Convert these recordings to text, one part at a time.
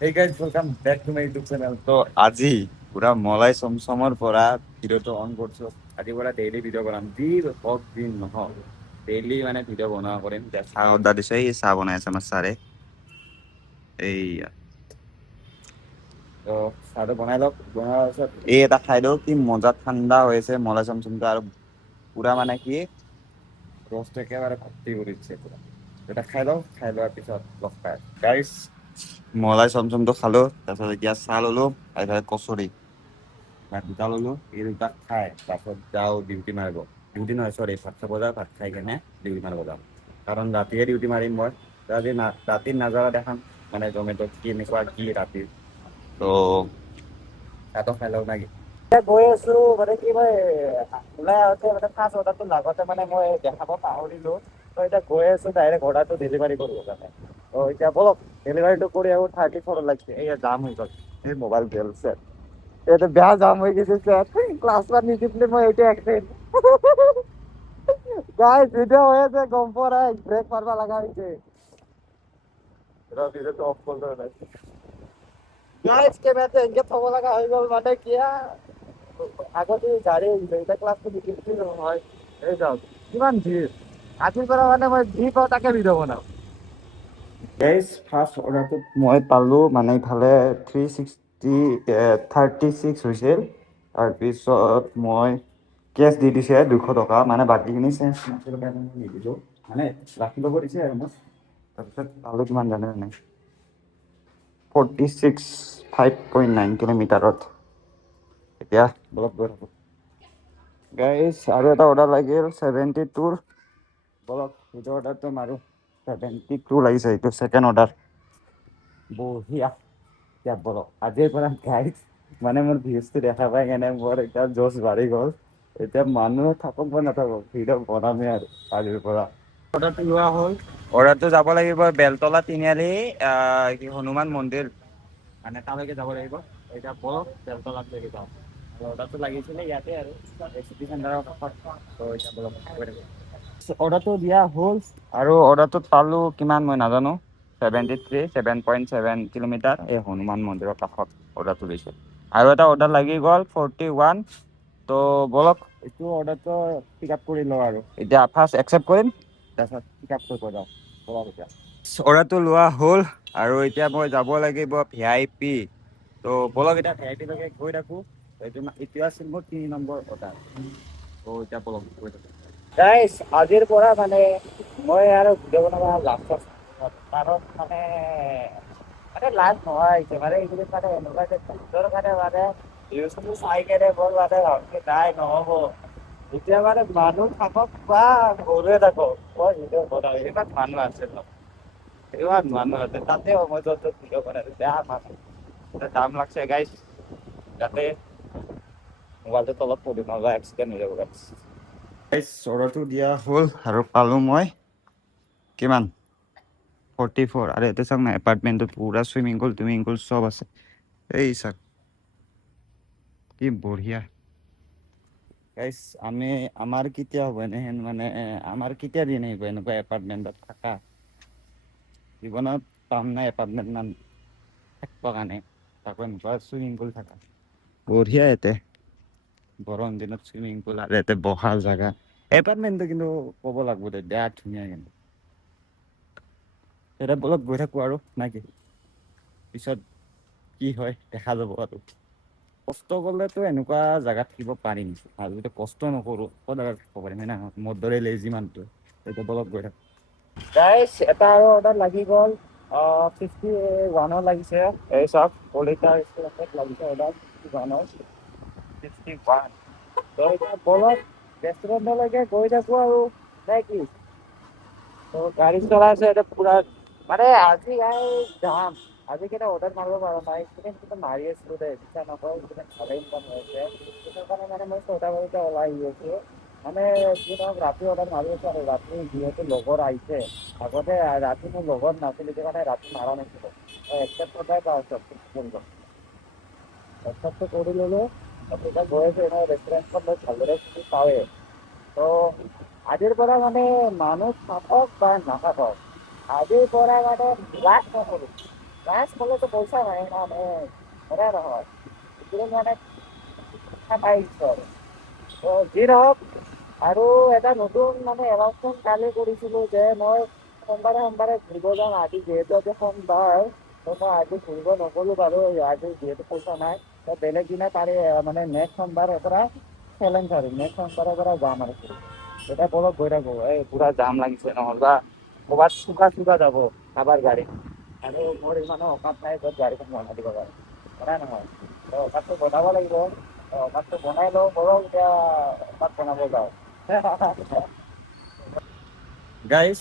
Hey guys, welcome back to my YouTube channel. তো আজি পুরা মলাই চমচমৰ পৰা ভিডিঅ'টো অন কৰিছো। আজিৰ পৰা ডেইলি ভিডিঅ' কৰাম, যি হওক দিন নহওক ডেইলি মানে ভিডিঅ' বনোৱা কৰিম। এতিয়া চাহ অৰ্ডাৰ দিছে, এই চাহ বনাই আছে আমাৰ ছাৰে। এইয়া তো চাহটো বনাই লওক, বনোৱাৰ পিছত এই এটা খাই দিওঁ, কি মজা ঠাণ্ডা হৈ আছে মলাই চমচমটো। আৰু পুৰা মানে কি ৰসটো একেবাৰে ভৰ্তি কৰি দিছে পুৰা। এটা খাই লওঁ, খাই লোৱাৰ পিছত লগ পাই গাইছ। মলাই চমচমটো খালো, তাৰপিছত এতিয়া চাহ ললো, তাৰপিছত কচুৰি ভাত দুটা ললো। এই দুটা খাই তাৰপিছত যাওঁ ডিউটি মাৰিব। ডিউটি নহয়, চৰি, ভাত খাব যাওঁ। ভাত খাই কেনে ডিউটি মাৰিব যাওঁ, কাৰণ ৰাতিয়ে ডিউটি মাৰিম মই। ৰাতি নাযাৰা দেখাম মানে জমেট'ত কেনেকুৱা কি ৰাতি। তো চাহটো খাই লওঁ নাকি। এতিয়া গৈ আছো মানে কি মই ওলাই আহোঁতে মানে ফাৰ্ষ্ট অৰ্ডাৰটো লাগতে মানে মই দেখাব পাহৰিলো। তো এতিয়া গৈ আছো ডাইৰেক্ট অৰ্ডাৰটো ডেলিভাৰী কৰিব কাৰণে। তো এতিয়া বলক ডেলিভাৰীটো কৰি আহো। 34 লাগিছে, এয়া জাম হৈ গ'ল। এই মোবাইল গেলছে, এটা বেয়া জাম হৈ গৈছে। ক্লাছ ওৱান নিদিছিলে মই এইটো এক্সিডেণ্ট গাইজ ভিডিঅ' হৈ আছে, গম পোৱা নাই, ব্ৰেক মাৰিব লগা হৈছে। ভিডিঅ'টো অফ কৰিব গাইজ, কেমেৰাটো এনেকে থব লগা হৈ গ'ল মানে কিয়া আগতে গাড়ী এতিয়া ক্লাছটো নিদিছিল নহয়। এই যাওক কিমান ভিৰ। আজিৰ পৰা মানে মই যি পাওঁ তাকে ভিডিঅ' বনাওঁ। গাইজ ফাৰ্ষ্ট অৰ্ডাৰটোত মই পালোঁ মানে ইফালে 36 হৈছিল। তাৰপিছত মই কেছ দি দিছে 200 টকা, মানে বাকীখিনি চেঞ্জ নাছিল কাৰণে মই নিদিলোঁ, মানে ৰাখি ল'ব দিছে আৰু মোক। তাৰপিছত পালোঁ কিমান জানে নাই, 46.5.9 কিলোমিটাৰত। এতিয়া অলপ গৈ থাকোঁ গাইজ। আৰু এটা অৰ্ডাৰ লাগিল 72। বলক সেইটো অৰ্ডাৰটো মাৰোঁ। 72 লাগিছে, এইটো ছেকেণ্ড অৰ্ডাৰ। বঢ়িয়া। এতিয়া বলক আজিৰ পৰা গাইজ মানে মোৰ ভিউজটো দেখা পাই কেনে মোৰ এতিয়া জোচ বাঢ়ি গ'ল। এতিয়া মানুহ থাকক বা নাথাকক, ভিডিঅ' বনামেই আৰু আজিৰ পৰা। অৰ্ডাৰটো লোৱা হ'ল। অৰ্ডাৰটো যাব লাগিব বেলতলা তিনিআলি, কি হনুমান মন্দিৰ, মানে তালৈকে যাব লাগিব। এতিয়া বলক বেলতলালৈকে যাওঁ। অৰ্ডাৰটো লাগিছিলে ইয়াতে আৰু চিটি চেণ্টাৰৰ কাষত। তো এতিয়া বলক গৈ থাকোঁ। অৰ্ডাৰটো দিয়া হ'ল আৰু অৰ্ডাৰটোত পালোঁ কিমান মই নাজানো, 73, 7.7 কিলোমিটাৰ। এই হনুমান মন্দিৰৰ কাষত অৰ্ডাৰটো দিছে। আৰু এটা অৰ্ডাৰ লাগি গ'ল 41। তো বলক এইটো অৰ্ডাৰটো পিক আপ কৰি লওঁ আৰু এতিয়া ফাৰ্ষ্ট একচেপ্ট কৰিম, তাৰপিছত পিক আপ কৰিব যাওঁ। বলক এতিয়া অৰ্ডাৰটো লোৱা হ'ল আৰু এতিয়া মই যাব লাগিব VIP। তো বলক এতিয়া VIP লৈকে গৈ থাকোঁ। এইটো আছিল মোৰ 3 নম্বৰ অৰ্ডাৰ। তো এতিয়া বলক গৈ থাকোঁ গাইজ। আজিৰ পৰা মানে মই আৰু ভিডিঅ' বনাব লাভ আছে, কাৰণ মানে লাজ নোহোৱা হৈছে। মানে এইকেইদিন মানে এনেকুৱা যে ভিডিঅ'ৰ কাৰণে মানে ভিউজটো চাই কেনে মোৰ মানে ভাবছি নাই নহ'ব। এতিয়া মানে মানুহ থাকক বা গৰুৱে থাকক, মই ভিডিঅ' বনাওঁ। ইমান মানুহ আছে ন, ইমান মানুহ আছে, তাতেও মই য'ত য'ত ভিডিঅ' বনাইছোঁ বেয়া মানুহ। দাম লাগছে গাইজ, যাতে মোবাইলটো তলত পৰি নহ'লে এক্সিডেণ্ট হৈ যাব গাইজ। অৰ্ডাৰটো দিয়া হ'ল আৰু পালোঁ মই কিমান 44। আৰু ইয়াতে চাওক না, এপাৰ্টমেণ্টত পুৰা চুইমিং পুল চব আছে। এই চাওক কি বঢ়িয়া গাইজ। আমাৰ কেতিয়া হ'ব এনেহেন, মানে আমাৰ কেতিয়া দিন আহিব এনেকুৱা এপাৰ্টমেণ্টত থাকা। জীৱনত পাম নাই এপাৰ্টমেণ্ট মান থাকিবৰ কাৰণে, তাকো এনেকুৱা চুইমিং পুল থাকা। বঢ়িয়া ইয়াতে গৰম দিনত চুইমিং পুল আৰু ইয়াতে বহাৰ জেগা। এপাৰ্টমেণ্টটো কিন্তু ক'ব লাগিব দে, বেয়া ধুনীয়া। কিন্তু এতিয়া বলক গৈ থাকোঁ আৰু নাকি, পিছত কি হয় দেখা যাব। আৰু কষ্ট কৰিলেতো এনেকুৱা জেগাত থাকিব পাৰিম, আৰু যদি কষ্ট নকৰোঁ ক'ত আৰু থাকিব পাৰিম, হয় না? মোৰ দৰে লেজি মানুহটো। এতিয়া বলক গৈ থাকোঁ গাইজ। এটা আৰু অৰ্ডাৰ লাগি গ'ল 51 লাগিছে। এই চাওক পলিটাৰ লাগিছে অৰ্ডাৰ 51। তো এতিয়া বলক ৰেষ্টুৰেণ্টলৈকে গৈ থাকোঁ আৰু নে কি। তো গাড়ী চলাই আছে এতিয়া পুৰা, মানে আজি যাম। আজি কেইটা অৰ্ডাৰ মাৰিব পৰা নাই, কিন্তু মাৰি আছিলোঁ দেই, বিশ্বাস নকৰোঁ। ভালে ইনকাম হৈ আছে, সেইটো কাৰণে মানে মই 6টা বজাতে ওলাই আহি আছোঁ। মানে কি ধৰক ৰাতি অৰ্ডাৰ মাৰি আছোঁ, আৰু ৰাতি যিহেতু লগৰ আহিছে। আগতে ৰাতি মোৰ লগৰ নাছিল, সেইটো কাৰণে ৰাতি মাৰা নাছিলোঁ। একচেপ্ট সদায় পাওঁ, একচেপ্টটো কৰি ল'লোঁ। এতিয়া গৈ আছোঁ এনেও ৰেষ্টুৰেণ্টখন মই ভালদৰে চিনি পাওঁৱেই। তো আজিৰ পৰা মানে মানুহ থাকক বা নাথাকক, আজিৰ পৰা মানে লাজ নকৰোঁ। লাষ্ট ক'লেতো পইচা নাই মানে ধৰা নহয় এইটো মানে পাইছোঁ আৰু যি নহওক আৰু এটা নতুন মানে এনাউন্সমেণ্ট কালি কৰিছিলোঁ যে মই সোমবাৰে সোমবাৰে ঘূৰিব যাম আজি যিহেতু আজি সোমবাৰ তো মই আজি ঘূৰিব নগ'লোঁ বাৰু আজি যিহেতু পইচা নাই তো বেলেগ দিনা পাৰি মানে নেক্সট সোমবাৰৰ পৰা চেলেঞ্জ আৰু নেক্সট সোমবাৰৰ পৰা যাম আৰু এতিয়া বলক গৈ থাকোঁ এই পূৰা জাম লাগিছে নহ'বা ক'ৰবাত চুকা যাব কাৰোবাৰ গাড়ী আৰু মোৰ ইমানো অকাত নাই য'ত গাড়ীখন বনাই দিব পাৰে হয় নহয় তো অকাতটো বনাব লাগিব অকাতটো বনাই লওঁ বলক এতিয়া অকাত বনাব যাওঁ গাইজ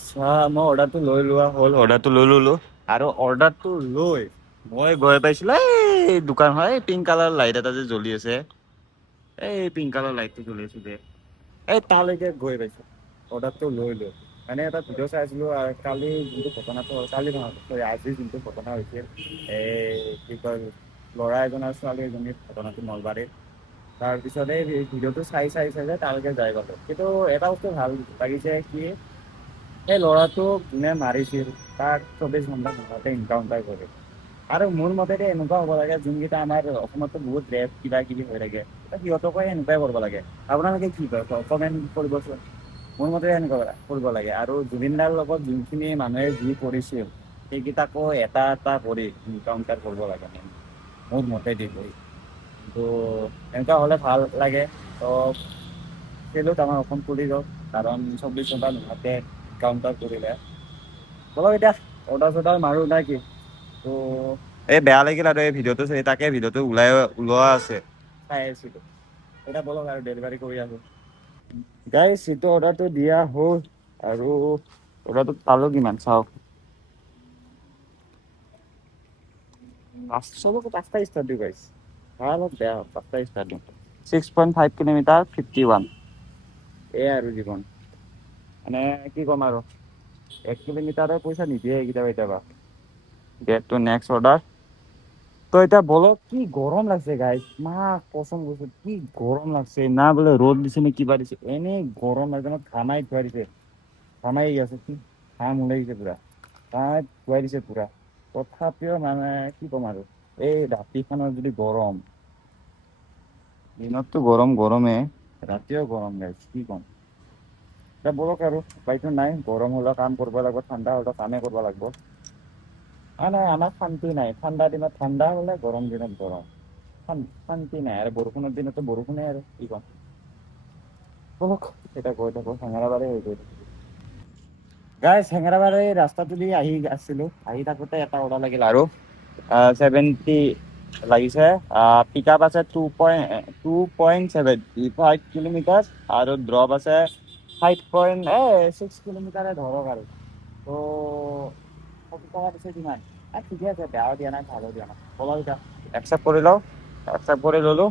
মই অৰ্ডাৰটো লৈ লোৱা হ'ল অৰ্ডাৰটো লৈ ল'লোঁ আৰু অৰ্ডাৰটো লৈ মই গৈ পাইছিলোঁ এই দোকান হয় পিংক কালাৰ লাইট এটা যে জ্বলি আছে এই পিংক কালাৰ লাইটটো জ্বলি আছে যে এই তালৈকে গৈ পাইছোঁ অৰ্ডাৰটো লৈ লৈ মানে এটা ভিডিঅ' চাই আছিলোঁ কালি যোনটো ঘটনাটো কালি নহয় চৰি আজি যোনটো ঘটনা হৈছিল এই কি কয় ল'ৰা এজন আৰু ছোৱালী এজনীৰ ঘটনাটো নলবাৰীত তাৰপিছত এই ভিডিঅ'টো চাই যে তালৈকে যাই পালোঁ কিন্তু এটা বস্তু ভাল লাগিছে কি এই ল'ৰাটোক যোনে মাৰিছিল তাক 24 ঘণ্টা ঘৰতে এনকাউণ্টাৰ কৰে আৰু মোৰ মতেদি এনেকুৱা হ'ব লাগে যোনকেইটা আমাৰ অসমতো বহুত ৰেপ কিবা কিবি হৈ থাকে সিহঁতকো এনেকুৱাই কৰিব লাগে আপোনালোকে কি কয় কমেণ্ট কৰিবচোন মোৰ মতে এনেকুৱা কৰিব লাগে আৰু জুবিনদাৰ লগত যোনখিনি মানুহে যি কৰিছিল সেইকেইটাকো এটা এটা কৰি এনকাউণ্টাৰ কৰিব লাগে মোৰ মতেদি কিন্তু এনেকুৱা হ'লে ভাল লাগে তো খেলত আমাৰ অসম পুলিচক কাৰণ 24 ঘণ্টা নোহোৱাকৈ এনকাউণ্টাৰ কৰিলে বলক এতিয়া অৰ্ডাৰ মাৰো নে কি তো এই বেয়া লাগিল আৰু এই ভিডিঅ'টো চাই তাকে ভিডিঅ'টো ওলোৱা আছে চাই আছিলোঁ এতিয়া বলক আৰু ডেলিভাৰী কৰি আছোঁ গাইজ এইটো অৰ্ডাৰটো দিয়া হ'ল আৰু অৰ্ডাৰটো পালোঁ কিমান চাওক 5 ষ্টাৰ দিওঁ গাইজ ভাল হওক বেয়া হওক 5 ষ্টাৰ দিওঁ 6.5 কিলোমিটাৰ 51 এয়াই আৰু জীৱন মানে কি ক'ম আৰু 1 কিলোমিটাৰৰ পইচা নিদিয়ে কেতিয়াবা গেট টু নেক্সট অৰ্ডাৰ তো এতিয়া বলক কি গৰম লাগছে গাইজ মা কচম কৈছো কি গৰম লাগছে না বোলে ৰ'দ দিছে নে কিবা দিছে এনেই গৰম লাগছে ন ঘামাই থোৱাই দিছে ঘামাই আছে কি ঘাম ওলাই দিছে পুৰা ঘামাই থোৱাই দিছে পুৰা তথাপিও মানে কি ক'ম আৰু এই ৰাতিখনৰ যদি গৰম দিনততো গৰমেই ৰাতিও গৰম গাইজ কি ক'ম এতিয়া বলক আৰু উপায়তো নাই গৰম হ'লেও কাম কৰিব লাগিব ঠাণ্ডা হ'লেও কামেই কৰিব লাগিব নাই আমাৰ শান্তি নাই ঠাণ্ডা দিনত ঠাণ্ডা হ'লে গৰম দিনত গৰম শান্তি নাই আৰু বৰষুণৰ দিনতো বৰষুণে আৰু কি ক'ম বলক এতিয়া গৈ থাকোঁ হেঙেৰাবাৰী হৈ গৈ গাইজ হেঙেৰাবাৰী ৰাস্তাটো দি আহি আছিলোঁ আহি থাকোঁতে এটা অৰ্ডাৰ লাগিল আৰু 70 লাগিছে পিক আপ আছে 2.75 কিলোমিটাৰ আৰু ড্ৰপ আছে 5.6 কিলোমিটাৰে ধৰক আৰু তো 70 টকা দিছে কিমান ঠিকে আছে বেয়াও দিয়া নাই ভালো দিয়া নাই বলক এতিয়া একচেপ্ট কৰি লওঁ একচেপ্ট কৰি ল'লোঁ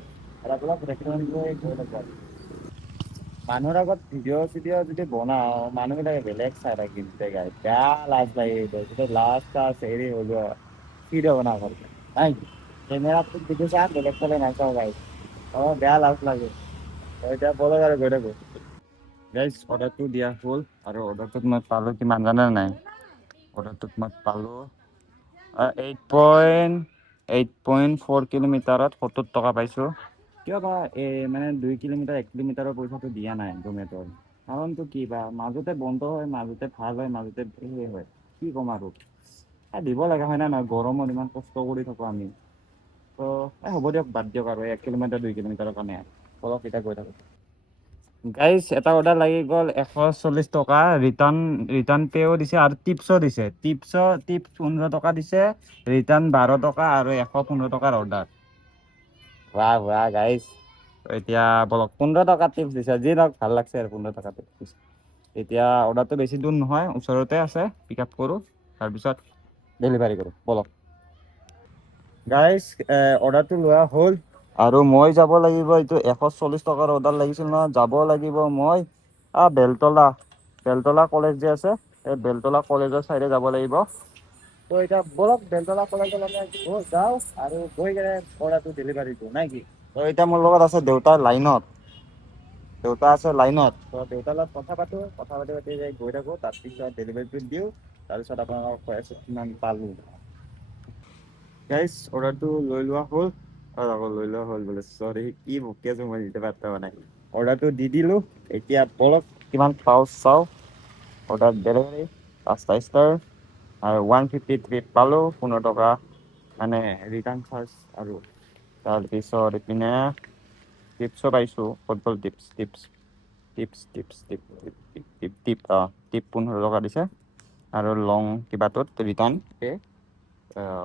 মানুহৰ আগত ভিডিঅ' চিডিঅ' যদি বনাওঁ মানুহবিলাকে বেলেগ চাই থাকে গাই বেয়া লাজ লাগে যদি লাজ চাজ হেৰি হৈ যোৱা ভিডিঅ' বনাওঁ নাই কেমেৰাটো দেখিছা বেলেগ ফালে নাচাওঁ গাই বেয়া লাজ লাগে এতিয়া বলক আৰু গৈ থাকোঁ গাইজ অৰ্ডাৰটো দিয়া হ'ল আৰু অৰ্ডাৰটোত মই পালোঁ কিমান জানে নাই অৰ্ডাৰটোত মই পালোঁ 8.4 কিলোমিটাৰত 70 টকা পাইছোঁ কিয় বা মানে 2 কিলোমিটাৰ 1 কিলোমিটাৰৰ পইচাটো দিয়া নাই জমেট'ৰ কাৰণটো কি বা মাজতে বন্ধ হয় মাজতে ভাল হয় মাজতে সেই হয় কি ক'ম আৰু দিব লাগে হয় নে নহয় গৰমত ইমান কষ্ট কৰি থাকোঁ আমি তো হ'ব দিয়ক বাদ দিয়ক আৰু 1 কিলোমিটাৰ 2 কিলোমিটাৰৰ কাৰণে অলপ এতিয়া গৈ থাকোঁ গাইজ এটা অৰ্ডাৰ লাগি গ'ল 140 টকা ৰিটাৰ্ণ পেও দিছে আৰু টিপছ 15 টকা দিছে ৰিটাৰ্ণ 12 টকা আৰু 115 টকাৰ অৰ্ডাৰ বাহ গাইজ এতিয়া বলক 15 টকা টিপছ দিছে যি ধৰক ভাল লাগছে আৰু 15 টকা টিপছ দিছে এতিয়া অৰ্ডাৰটো বেছি দূৰ নহয় ওচৰতে আছে পিক আপ কৰোঁ তাৰপিছত ডেলিভাৰী কৰোঁ বলক গাইজ অৰ্ডাৰটো লোৱা হ'ল আৰু মই যাব লাগিব এইটো 140 টকাৰ অৰ্ডাৰ লাগিছিল নহয় যাব লাগিব মই বেলতলা কলেজ যে আছে এই বেলতলা কলেজৰ চাইডে যাব লাগিব তো এতিয়া বলক বেলতলা কলেজলৈকে যাওঁ আৰু গৈ কেনে অৰ্ডাৰটো ডেলিভাৰী দিওঁ নাই কি তো এতিয়া মোৰ লগত আছে দেউতা আছে লাইনত তো দেউতাৰ লগত কথা পাতি গৈ থাকোঁ তাৰপিছত ডেলিভাৰীটো দিওঁ তাৰপিছত আপোনালোকক কৈ আছোঁ কিমান পালোঁ গাইজ অৰ্ডাৰটো লৈ লোৱা হ'ল আকৌ লৈ লোৱা হ'ল বোলে চৰি কি বকি আছো মই যেতিয়া পাত্তা নাই অৰ্ডাৰটো দি দিলোঁ এতিয়া বলক কিমান পাওঁ চাওঁ অৰ্ডাৰ ডেলিভাৰী 5টা ষ্টাৰ আৰু 153 পালোঁ 15 টকা মানে ৰিটাৰ্ণ চাৰ্জ আৰু তাৰপিছত ইপিনে টিপছো পাইছোঁ football tips tips tips tips tip tip tip tip tip tip 15 টকা দিছে আৰু লং কিবাটোত ৰিটাৰ্ণ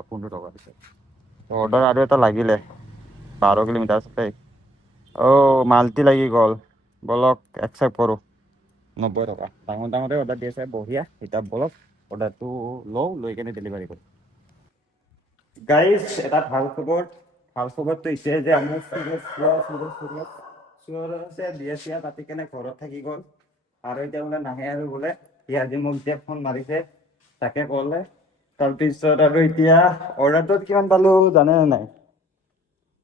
15 টকা দিছে অৰ্ডাৰ আৰু এটা লাগিলে 12 কিলোমিটাৰ আছে মাল্টি লাগি গ'ল বলক একচেপ্ট কৰোঁ 90 টকা ডাঙৰ ডাঙৰে অৰ্ডাৰ দি আছে বঢ়িয়া এতিয়া বলক অৰ্ডাৰটো লওঁ লৈ কেনে ডেলিভাৰী কৰোঁ গাইজ এটা ভাল খবৰটো হৈছে যে আমি চুৰজে বিয়া চিয়া পাতি কেনে ঘৰত থাকি গ'ল আৰু এতিয়া বোলে নাহে আৰু বোলে সি আজি মোক এতিয়া ফোন মাৰিছে তাকে ক'লে তাৰপিছত আৰু এতিয়া অৰ্ডাৰটোত কিমান পালোঁ জানে নাই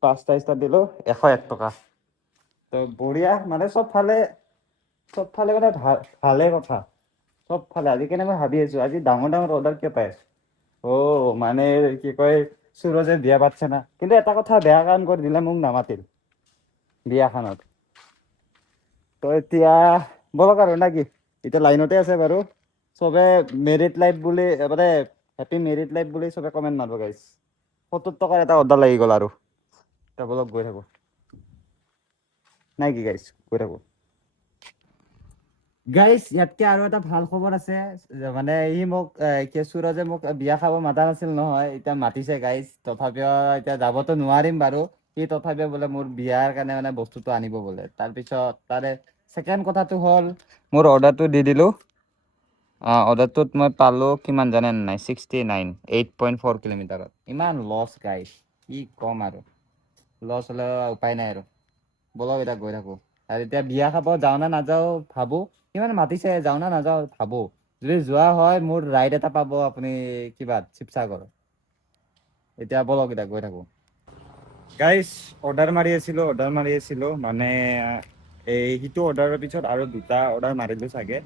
5টা ষ্টাৰ দিলোঁ 101 টকা তো বঢ়িয়া মানে চব ফালে মানে ভালে কথা চব ফালে আজি কেনে মই ভাবি আছোঁ আজি ডাঙৰ ডাঙৰ অৰ্ডাৰ কিয় পাই আছোঁ মানে কি কয় সুৰজে বিয়া পাতছে না কিন্তু এটা কথা বেয়া কাম কৰি দিলে মোক নামাতিল বিয়াখনত তো এতিয়া বলক আৰু না কি এতিয়া লাইনতে আছে বাৰু চবে মেৰিড লাইফ বুলি মানে হেপী মেৰিড লাইফ বুলি চবে কমেণ্ট মাৰিব গাইছ 70 টকাৰ এটা অৰ্ডাৰ লাগি গ'ল আৰু এতিয়া বলক গৈ থাকোঁ নাই কি গাইছ গৈ থাকোঁ গাইজ ইয়াতকে আৰু এটা ভাল খবৰ আছে মানে ই মোক সুৰজে মোক বিয়া খাব মাতা নাছিল নহয় এতিয়া মাতিছে গাইজ তথাপিও এতিয়া যাবতো নোৱাৰিম বাৰু সি তথাপিও বোলে মোৰ বিয়াৰ কাৰণে মানে বস্তুটো আনিব বোলে তাৰপিছত তাৰে ছেকেণ্ড কথাটো হ'ল মোৰ অৰ্ডাৰটো দি দিলোঁ অৰ্ডাৰটোত মই পালোঁ কিমান জানে নাই 69 8.4 কিলোমিটাৰত ইমান লছ গাইজ কি ক'ম আৰু লছ হ'লে উপায় নাই আৰু বলক এতিয়া গৈ থাকোঁ আৰু এতিয়া বিয়া খাব যাওঁ নে নাযাওঁ ভাবোঁ কিমান মাতিছে যাওঁ না নাযাওঁ ভাবোঁ যদি যোৱা হয় মোৰ ৰাইড এটা পাব আপুনি কিবা শিৱসাগৰ এতিয়া বলক এতিয়া গৈ থাকোঁ গাইজ অৰ্ডাৰ মাৰি আছিলোঁ মানে এই সিটো অৰ্ডাৰৰ পিছত আৰু 2টা অৰ্ডাৰ মাৰিলোঁ চাগে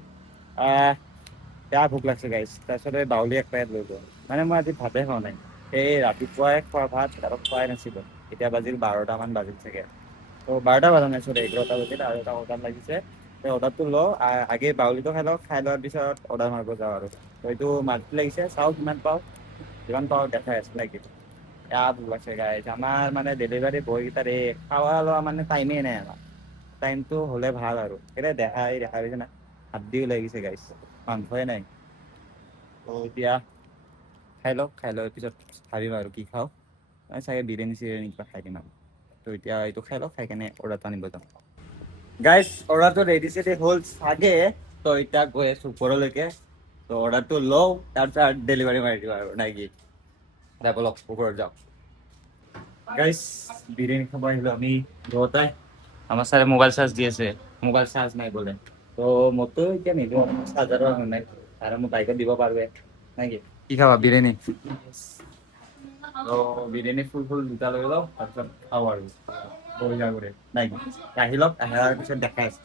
বেয়া ভোক লাগছে গাইজ তাৰপিছতে বাউলী এক পেকেট লৈ গ'ল মানে মই আজি ভাতে খোৱা নাই এই ৰাতিপুৱাই খোৱা ভাত আৰু খোৱাই নাছিলোঁ এতিয়া বাজিল 12টামান বাজিল চাগে তো 12টা বজা নাই চৰি 11টা বাজিল আৰু এটা অৰ্ডাৰ লাগিছে অৰ্ডাৰটো লওঁ আগে বাউলীটো খাই লওঁ খাই লোৱাৰ পিছত অৰ্ডাৰ মাৰিব যাওঁ আৰু তো এইটো মাল্টি লাগিছে চাওঁ কিমান পাওঁ যিমান পাওঁ দেখাই আছে নেকি বেয়া ভোক লাগছে গাইজ আমাৰ মানে ডেলিভাৰী বয়কেইটাৰ এই খাৱা লোৱা মানে টাইমেই নাই আমাৰ টাইমটো হ'লে ভাল আৰু এতিয়া দেখা পাইছে না হাদ্দিও লাগিছে গাইজ মাংসই নাই তো এতিয়া খাই লওঁ খাই লোৱাৰ পিছত ভাবিম আৰু কি খাওঁ চাগে বিৰিয়ানী চিৰিয়ানী কিবা খাই দিম আৰু তো এতিয়া এইটো খাই লওঁ খাই কেনে অৰ্ডাৰটো আনিব যাওঁ গাইজ অৰ্ডাৰটো ৰেডি চেডি হ'ল চাগে তো এতিয়া গৈ আছোঁ ওপৰলৈকে তো অৰ্ডাৰটো লওঁ তাৰপিছত ডেলিভাৰী মাৰি দিওঁ আৰু নাই কি এতিয়া বলক ওপৰত যাওঁ গাইজ বিৰিয়ানী খাব আহিলোঁ আমি দুয়োটাই আমাৰ ছাৰে মোবাইল চাৰ্জ দি আছে মোবাইল চাৰ্জ নাই বোলে তো মইতো এতিয়া নিদিওঁ চাৰ্জাৰো নাই আৰু মই বাইকত দিব পাৰোঁৱে নাই কি খাবা বিৰিয়ানী তো বিৰিয়ানী ফুল 2টা লৈ লওঁ তাৰপিছত খাওঁ আৰু বঢ়িয়া কৰি নাই আহি লওক আহাৰ পিছত দেখাই আছে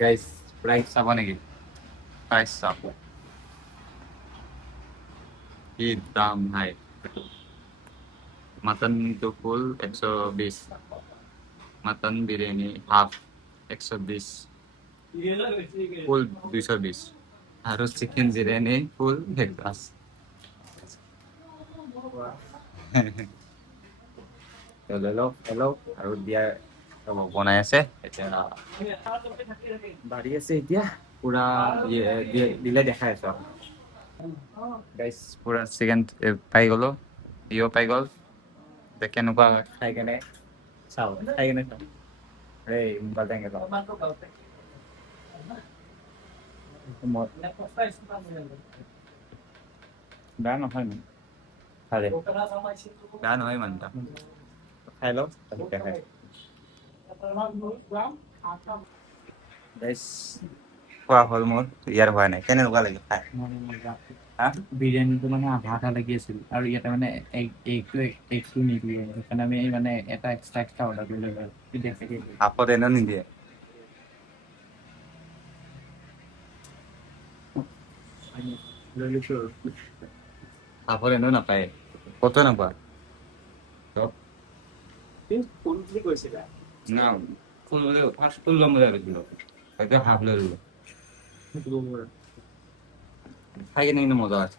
গাইজ প্ৰাইচ চাব নেকি প্ৰাইচ চাব কি দাম ভাই মটন তো ফুল 120 মটন বিরিয়ানি হাফ 120 ফুল 220 আর চিকেন বিরিয়ানি ফুল 110 হেল্ল আৰু দিয়া বনাই আছে এতিয়া বাঢ়ি আছে এতিয়া পুৰা দিলে দেখাই আছো গাইজ পুৰা চিকেন পাই গ'লো ইও পাই গ'ল কেনেকুৱা খাই কেনে চাওঁ খাই কেনে চাওঁ এই মোবাইল টেঙে চাওঁ বেয়া নহয় ইমান ভালে বেয়া নহয় ইমান খাই লওঁ দেখাই খোৱা হ'ল মোৰ ইয়াৰ হোৱা নাই কেনেকুৱা লাগে খাই বিৰিয়ানীটো মানে আধা লাগি আছিল আৰু ইয়াতে মানে এগটো নিদিয়ে সেইকাৰণে আমি মানে এটা এক্সট্ৰা অৰ্ডাৰ কৰি লৈ হাফত এনেও নিদিয়ে হাফত এনেও নাপায় কত নাপা না ফুল ফার্স্ট ফুল লম্বা ছিল হয়তো হাফ লেগে খাই কিনে কিন্তু মজা আছে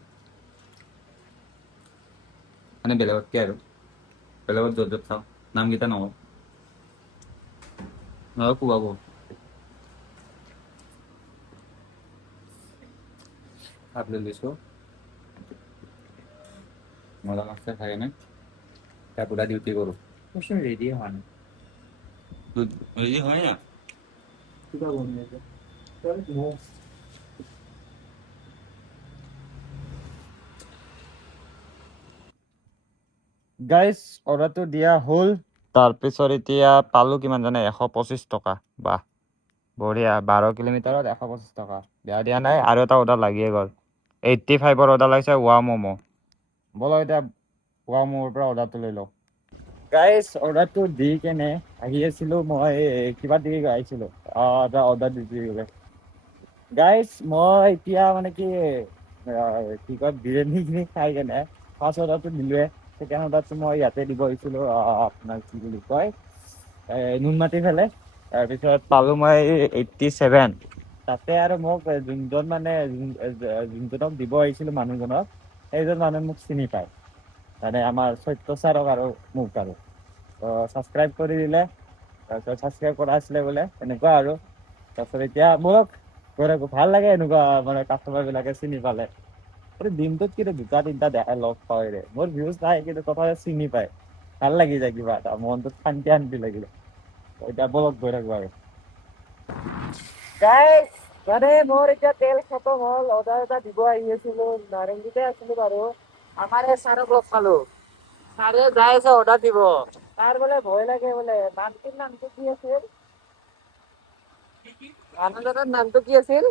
মানে বেলেগত কি আৰু বেলেগত য'ত য'ত খাওঁ নামকেইটা নকওঁ নহ'লে কোবাব হাফ লৈ লৈছোঁ মজা লাগছে খাই কিনে তাৰ পুৰা ডিউটি কৰোঁ ৰেডি হোৱা নাই ৰেডি হয় না কিবা বনাইছে গাইজ অৰ্ডাৰটো দিয়া হ'ল তাৰপিছত এতিয়া পালোঁ কিমান জানে 125 টকা বাহ বঢ়িয়া 12 কিলোমিটাৰত 125 টকা বেয়া দিয়া নাই আৰু এটা অৰ্ডাৰ লাগিয়ে গ'ল 85ৰ অৰ্ডাৰ লাগিছে ৱা ম'ম' ব'লক এতিয়া ৱা ম'মৰ পৰা অৰ্ডাৰটো লৈ লওঁ গাইজ অৰ্ডাৰটো দি কেনে আহি আছিলোঁ মই কিবা দি আহিছিলোঁ এটা অৰ্ডাৰ দি গ'লে গাইজ মই এতিয়া মানে কি কয় বিৰিয়ানীখিনি খাই কেনে ফাৰ্ষ্ট অৰ্ডাৰটো দিলোঁৱে ছেকেণ্ড অৰ্ডাৰটো মই ইয়াতে দিব আহিছিলোঁ আপোনাৰ কি বুলি কয় নুনমাটি ফালে তাৰপিছত পালোঁ মই 87 তাতে আৰু মোক যোনজন মানে যোনজনক দিব আহিছিলোঁ মানুহজনক সেইজন মানুহে মোক চিনি পায় মানে আমাৰ সত্য ছাৰক আৰু মোক আৰু ছাবস্ক্ৰাইব কৰি দিলে তাৰপিছত ছাবস্ক্ৰাইব কৰা আছিলে বোলে এনেকুৱা আৰু তাৰপিছত এতিয়া মোক ভাল লাগে এনেকুৱা মানে কাষ্টমাৰবিলাকে চিনি পালে দিনটোত কিন্তু 2-3টা দেখাই লগ পাওঁ ৰে মোৰ ভিউজ নাই কিন্তু তথাপি চিনি পায় ভাল লাগি যায় কিবা এটা মনটোত শান্তি শান্তি লাগিলে এতিয়া বলক গৈ থাকো আৰু গাইজ মানে মোৰ এতিয়া তেল খতম হ'ল অৰ্ডাৰ এটা দিব আহি আছিলোঁ নাৰেংগীতে আছিলোঁ বাৰু আমাৰ এই ছাৰক লগ পালোঁ ছাৰে যাই আছে অৰ্ডাৰ দিব তাৰ বোলে ভয় লাগে বোলে নামটো কি আছিল মানুহজনৰ নামটো কি আছিল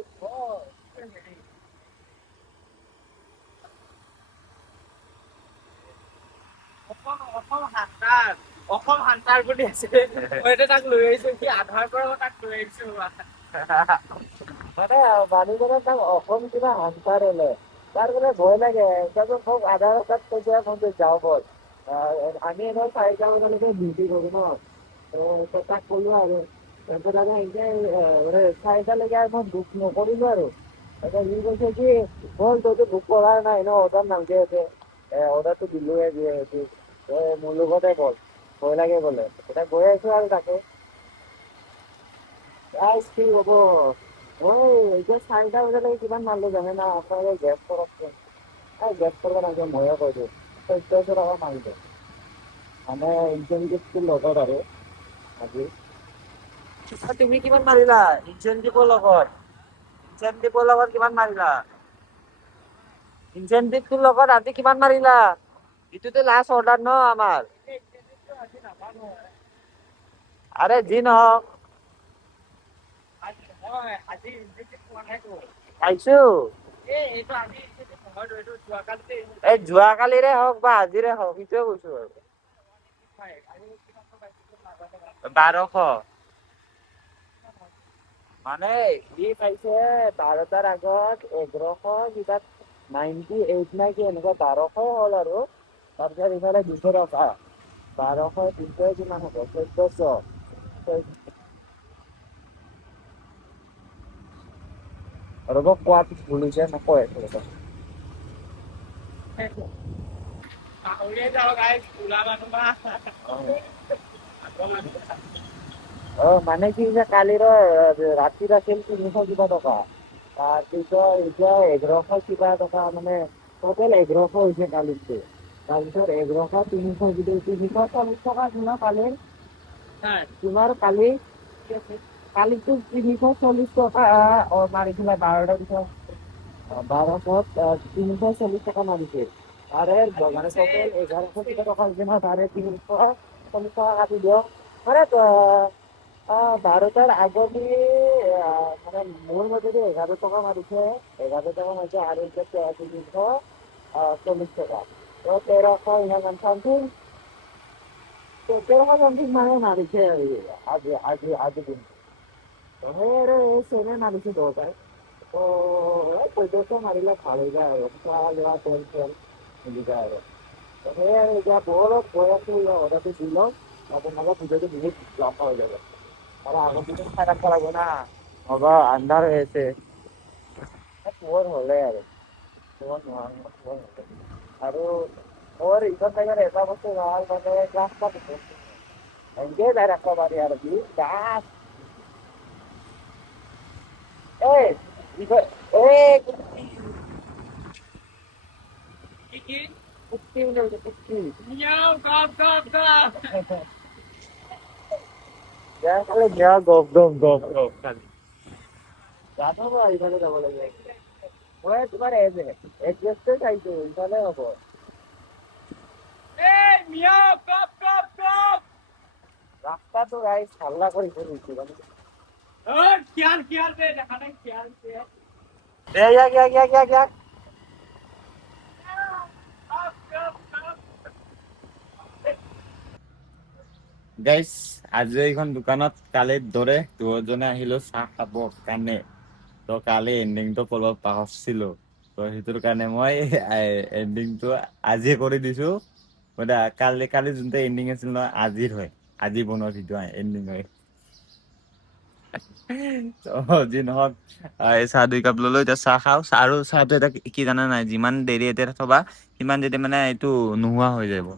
অসম হান্তাৰ বুলি আছে মই এতিয়া তাক লৈ আহিছোঁ কি আধাৰ পৰা তাক লৈ আহিছোঁ মানে মানুহজনৰ নাম অসম কিবা হান্তাৰ হ'লে তাৰ বোলে ভয় লাগে তাৰপিছত মোক আধাৰ কাৰ্ড কৈছে মই যাওঁ বল আমি এনেও 4টা বজালৈকে ডিউটি কৰোঁ ন তাক ক'লোঁ আৰু তাৰপিছত আৰু এনেকৈ মানে 4টালৈকে আৰু মই বুক নকৰিলোঁ আৰু তাৰপিছত সি কৈছে কি বল তইতো বুক কৰা নাই ন অৰ্ডাৰ নালগে আছে অৰ্ডাৰটো দিলোঁহে যিহেতু মোৰ লগতে বল ভয় লাগে বোলে এতিয়া গৈ আছোঁ আৰু তাকে কি হ'ব মই এতিয়া 4টা বজালৈকে কিমান মাৰিলোঁ জানে না আপোনালোকে গেছ কৰকচোন গেছ কৰিব নাযাওঁ ময়ে কৈ দিওঁ 1400 টকা মাৰিলোঁ মানে ইনচেণ্টিভটোৰ লগত আৰু আজি তুমি কিমান মাৰিলা ইনচেণ্টিভৰ লগত কিমান মাৰিলা ইনচেণ্টিভটোৰ লগত আজি কিমান মাৰিলা এইটোতো লাষ্ট অৰ্ডাৰ ন আমাৰ আৰে যি নহওক পাইছোঁ এই যোৱাকালিৰে হওক বা আজিৰে হওক সেইটোৱে কৈছোঁ আৰু 1200 মানে সি পাইছে 12টাৰ আগত 1100 কিবা 98 নাই কি এনেকুৱা 1200 হ'ল আৰু তাৰপিছত ইফালে 200 টকা 1200 200 কিমান হ'ব 1400 ৰ'ব কোৱাত ভুল হৈছে নকয় মানে কি যে কালিৰ ৰাতিত আছিল 300 কিবা টকা তাৰপিছত এতিয়া 1100 কিবা টকা মানে টোটেল 1100 হৈছে কালিতটো তাৰপিছত 1100 300 যদি 340 টকা কিনা কালিৰ তোমাৰ কালিতো 340 টকা মাৰিছিলে 12টাৰ পিছত 1200 340 টকা মাৰিছে তাৰে মানে টোটেল 1100 কিবা টকা হৈছে ন তাৰে 340 টকা কাটি দিয়ক মানে 12টাৰ আগতে মানে মোৰ মতেদি 11 টকা মাৰিছে 11 টকা মাৰিছে আৰু এতিয়া 340 টকা 1300 ইমান চামথিং 1300 চামথিং মানে মাৰিছে আজি দিন সেই আৰু এই চেমে মাৰিছে দহটাই 1400 মাৰিলে ভাল হৈ যায় আৰু খোৱা লোৱা তেল চেল মিলি যায় আৰু সেই আৰু এতিয়া বলত গৈ আছো অৰ্ডাৰটো দি লওঁ আপোনালোকৰ ভিডিঅ'টো বহুত লম্বা হৈ যাব আৰু আগত পিছত চাই ৰাখিব লাগিব না নহ'বা আন্ধাৰ হৈ আছে পোহৰ হ'লে আৰু পোহৰ নোহোৱা পোহৰ হ'লে আৰু মোৰ ইখন জেগাত এটা বস্তু ভাল মানে ক্লাছ পাত এনেকৈ যাই ৰাখিব পাৰি আৰু কি গাছ এই এই কুস্তি কুস্তি খালি বেয়া গপ গপ গপ গপ খালি জানো মই ইফালে যাব লাগে মই তোমাৰ এড্ৰেছটো চাইছো ইফালে হ'ব ৰাস্তাটো গাইজ হাল্লা কৰি কৰিছে গাইজ আজি এইখন দোকানত কালিৰ দৰে দুজনে আহিলো চাহ খাবৰ কাৰণে তো কালি এণ্ডিংটো কৰিব পাহৰিছিলো তো সেইটোৰ কাৰণে মই এণ্ডিংটো আজি কৰি দিছো মানে কালি কালি যোনটো এণ্ডিং আছিল নহয় আজিৰ হয় আজি বনোৱা ভিডিঅ' এণ্ডিং হয় যি নহওক এই চাহ 2 কাপ ললো এতিয়া চাহ খাওঁ আৰু চাহটো এটা কি জানা নাই যিমান দেৰি এতিয়া থবা সিমান দেৰি মানে এইটো নোহোৱা হৈ যাব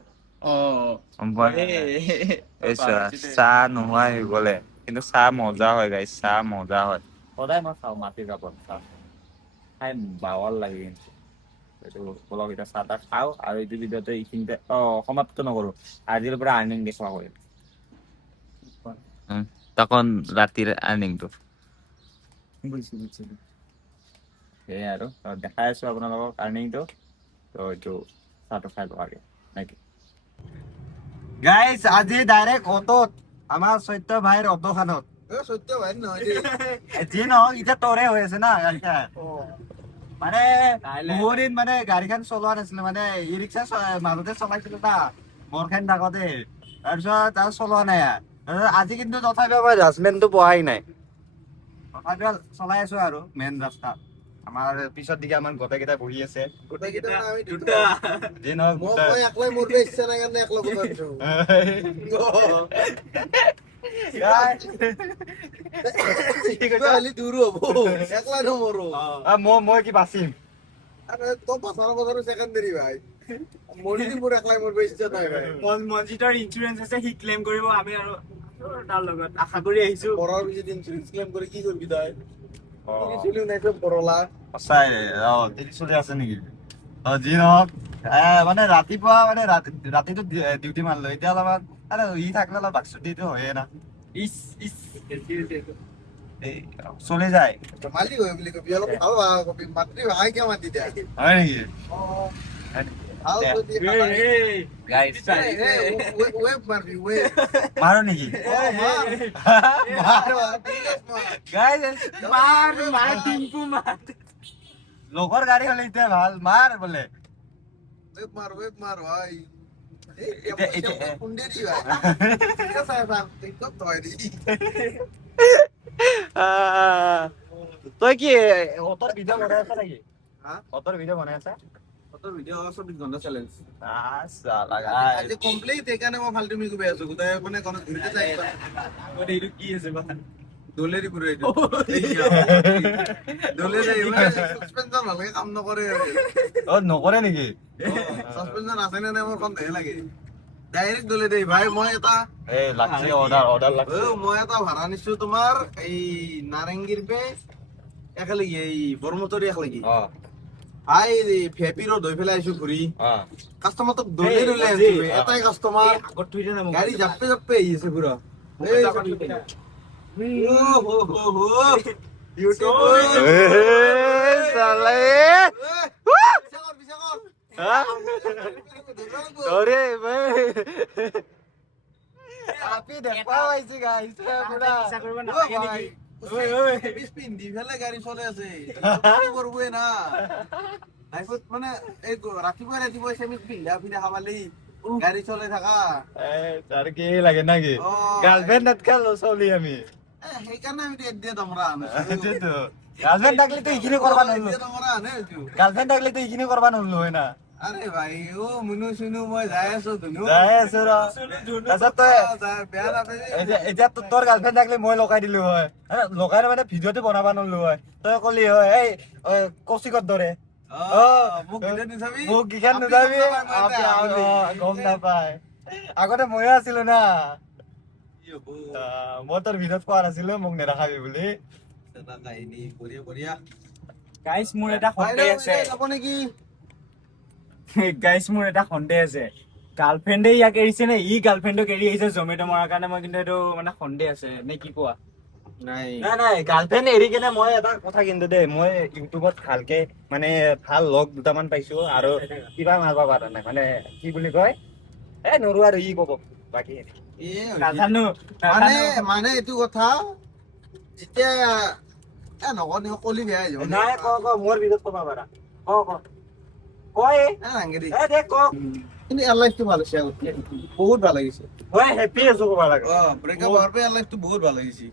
চাহ নোহোৱা হৈ গলে কিন্তু চাহ মজা হয় গাইছ চাহ মজা হয় সদায় মই চাওঁ মাটিৰ কাপত চাহ খাই বাৱৰ লাগে কিন্তু এইটো বলক এতিয়া চাহ তাহ খাওঁ আৰু এইটো ভিডিঅ'তে এইখিনিতে সমাপ্ত নকৰো আজিৰ পৰা আৰ্নিং দেখুওৱা কৰিম তখন ৰাতিৰ আৰ্নিংটো সেয়াই আৰু দেখাই আছো আপোনালোকক আৰ্নিংটো তো এইটো চাহটো খাই লওঁ আগে নেকি গাইজ আজি ডাইৰেক্ট অটোত আমাৰ সত্য ভাইৰ অটোখানত সত্য ভাই নহয় যি নহওক এতিয়া তৰে হৈ আছে না গাড়ীখন মানে বহুত দিন মানে গাড়ীখন চলোৱা নাছিলে মানে ই ৰিক্সা মাজতে চলাইছিলো না বৰখান থাকোতে তাৰপিছত আৰু চলোৱা নাই আজি কিন্তু তথাপিও মই জাজমেণ্টটো পোৱাই নাই তথাপিও চলাই আছো আৰু মেইন ৰাস্তা আমাৰ পিছত দিকে আমাৰ গোটেইকেইটা বহি আছে যি নহওক মই কি বাচিম মনজিতৰ ইঞ্চুৰেঞ্চ আছে সি ক্লেইম কৰিব আমি আৰু তাৰ লগত আশা কৰি আহিছো ইঞ্চুৰেঞ্চ ক্লেইম কৰি কি কৰিবি তই সঁচাই চলি আছে নেকি যি নহওক মানে ৰাতিপুৱা মানে ৰাতিটো ডিউটি মাৰিলো এতিয়া অলপমান ই থাকিলে অলপ বাকচুটিটো হয়ে না চলি যায় মালিক হয় বুলি কবি অলপ ভাল কবি মাতৃ ভাই কিয় মাতি দিয়া হয় নেকি মাৰো নেকি লগৰ গাড়ী হলে এতিয়া ভাল মাৰ বোলে মাৰ ভাই তই কি অটোৰ ভিডিঅ' বনাই আছা নেকি অটোৰ ভিডিঅ' বনাই আছা ভিডিঅ' 24 ঘণ্টা চেলেঞ্জ আজি কমপ্লিট সেইকাৰণে মই ফাল্টুমি কৰি আছো গোটেই মানে ঘূৰিতে যাই এইটো কি আছে বা দলেৰি পুৰা এইটো দলে যাই সাসপেনশন ভালকে কাম নকৰে নকৰে নেকি সাসপেনশন আছে নে নাই মোৰ সন্দেহ লাগে ডাইৰেক্ট দলে দেই ভাই মই এটা মই এটা ভাড়া নিছো তোমাৰ এই নাৰেংগীৰ পে একেলগে এই বৰমতৰি একেলগে ভাই ফেপিৰো ধৈ পেলাই আহিছো ঘূৰি কাষ্টমাৰটোক দলে দলে আনিছো এটাই কাষ্টমাৰ গাড়ী জাপে জাপে আহি আছে পুৰা গাড়ী চলে আছে কৰবই না মানে এই ৰাতিপুৱা ৰাতিপুৱা চেমিজ পিন্ধা পিন্ধা খাবালি গাড়ী চলাই থাকা তাৰ কি লাগে নাকি গাৰ্লফ্ৰেণ্ড নাটকাল চলি আমি সেইকাৰণে আমি এতিয়া দমৰা গাৰ্লফ্ৰেণ্ড থাকলে তো এইখিনি কৰবা নললো গাৰ্লফ্ৰেণ্ড থাকলে তো এইখিনি কৰবা নললো হয় না আরে ভাই ও মুনু শুনু মই যাই আছো ধুনু যাই আছো ৰ তাৰপিছত তই বেয়া নাপাবি এতিয়া তোৰ গাৰ্লফ্ৰেণ্ড থাকিলে মই লগাই দিলো হয় লগাই মানে ভিডিঅ'টো বনাব নোৱাৰিলো হয় তই কলি হয় এই কৌশিকৰ দৰে মোক ভিডিঅ' নিচাবি মোক কিখান নুঠাবি গম নাপায় আগতে ময়ো আছিলো না মই তোৰ ভিডিঅ'ত কোৱা নাছিলো মোক নেদেখাবি বুলি কাহিনী বঢ়িয়া বঢ়িয়া গাইস মোৰ এটা সন্দেহ আছে যাব নেকি গাইস মোৰ এটা সন্দেহ আছে গাৰ্লফ্ৰেণ্ডে ইয়াক এৰিছে নে ই গাৰ্লফ্ৰেণ্ডক এৰি আহিছে জমেট' মৰাৰ কাৰণে মই কিন্তু এইটো মানে সন্দেহ আছে নে কি কোৱা নাই নাই গাৰ্লফ্ৰেণ্ড এৰি কিনে মই এটা কথা কিন্তু দেই মই ইউটিউবত ভালকে মানে ভাল লগ দুটামান পাইছো আৰু কিবা মাৰিব পৰা নাই মানে কি বুলি কয় নৰো আৰু ই কব বাকী নাজানো মানে মানে এইটো কথা যেতিয়া নকলি কলি বেয়া হৈ যাব নাই ক মোৰ ভিডিঅ'ত কব পাৰা কয় দে ক কিন্তু এয়াৰলাইনটো ভাল হৈছে আগতকে বহুত ভাল লাগিছে মই হেপী আছো কব লাগে ব্ৰেকআপ হোৱাৰ পৰা এয়াৰলাইনটো বহুত ভাল লাগিছে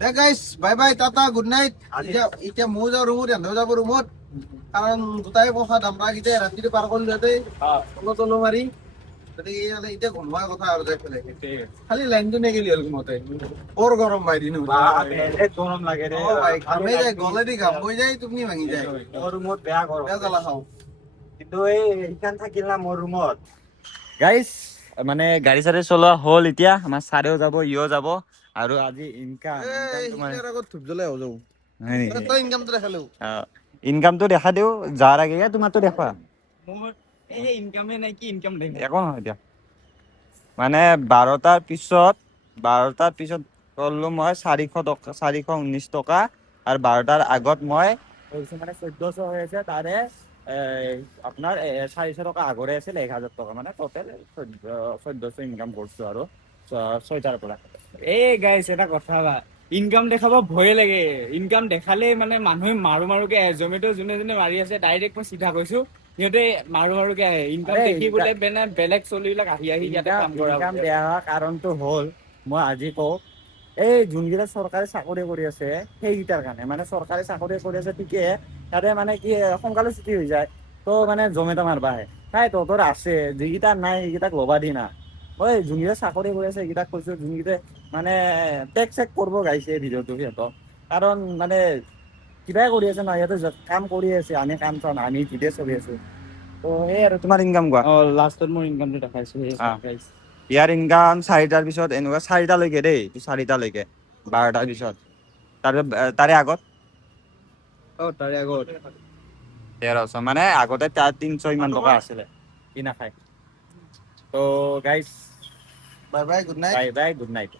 দে গাইছ bye bye Tata good night এতিয়া ময়ো যাওঁ ৰুমত এন্ধেও যাব ৰুমত কাৰণ দুটাই কথা দামৰাকেইটাই ৰাতিটো পাৰ কৰিলো ইয়াতে তলো মাৰি গতিকে এতিয়া ঘুমোৱাৰ কথা আৰু যাই পেলাই খালি লাইনটো নেগেলি হ'ল ঘুমতে বৰ গৰম ভাই দিন গৰম লাগে ৰে ঘামে যায় গলেদি ঘাম হৈ যায় টোপনি ভাঙি যায় মোৰ ৰুমত বেয়া গৰম বেয়া জ্বালা খাওঁ কিন্তু এই এইখান থাকিল না মোৰ ৰুমত গাইছ মানে গাড়ী চাড়ী চলোৱা হ'ল এতিয়া আমাৰ ছাৰেও যাব ইও যাব আৰু আজি ইনকামটো দেখা দিও যাৰ আগে তোমাৰতো দেখা মোৰ এই ইনকামে নাই কি ইনকাম দেখ একো নহয় এতিয়া মানে 12টাৰ পিছত কৰিলো মই 419 টকা আৰু 12টাৰ আগত মই মানে 1400 হৈ আছে তাৰে আপোনাৰ 400 টকা আগৰে আছিল 1000 টকা মানে টোটেল 1400 ইনকাম কৰিছো আৰু 6টাৰ পৰা এই গাইছ এটা কথা বা ইনকাম দেখাব ভয়ে লাগে ইনকাম দেখালে মানে মানুহে মাৰো মাৰোকে আহে জমেট' যোনে যোনে মাৰি আছে ডাইৰেক্ট মই চিধা কৈছো সিহঁতে মাৰো মাৰোকে আহে ইনকাম দেখি বোলে বেলেগ চলিবিলাক আহি ইয়াতে কাম কৰা ইনকাম বেয়া হোৱা কাৰণটো হ'ল মই আজি কওঁ এই যোনকেইটা চৰকাৰী চাকৰি কৰি আছে সেইকেইটাৰ কাৰণে মানে চৰকাৰী চাকৰি কৰি আছে ঠিকে তাতে মানে কি সোনকালে ছুটি হৈ যায় তো মানে জমেট' মাৰবা আহে তাই তহঁতৰ আছে যিকেইটা নাই সেইকেইটাক ল'বা দি না ঐ যোনকেইটা চাকৰি কৰি আছে সেইকেইটাক কৈছো যোনকেইটা মানে টেক চেক কৰিব গাইছে ভিডিঅ'টো সিহঁতক কাৰণ মানে কিবাই কৰি আছে ন সিহঁতে কাম কৰি আছে আমি কাম চাম আমি ভিডিঅ' চলি আছো তো এই আৰু তোমাৰ ইনকাম কোৱা লাষ্টত মোৰ ইনকামটো দেখাইছো ইয়াৰ ইনকাম 4টাৰ পিছত এনেকুৱা 4টালৈকে দেই 4টালৈকে 12টাৰ পিছত তাৰে আগত তাৰে আগত 1300 মানে আগতে 300 ইমান টকা আছিলে কি নাখায় তো guys bye bye good night bye bye good night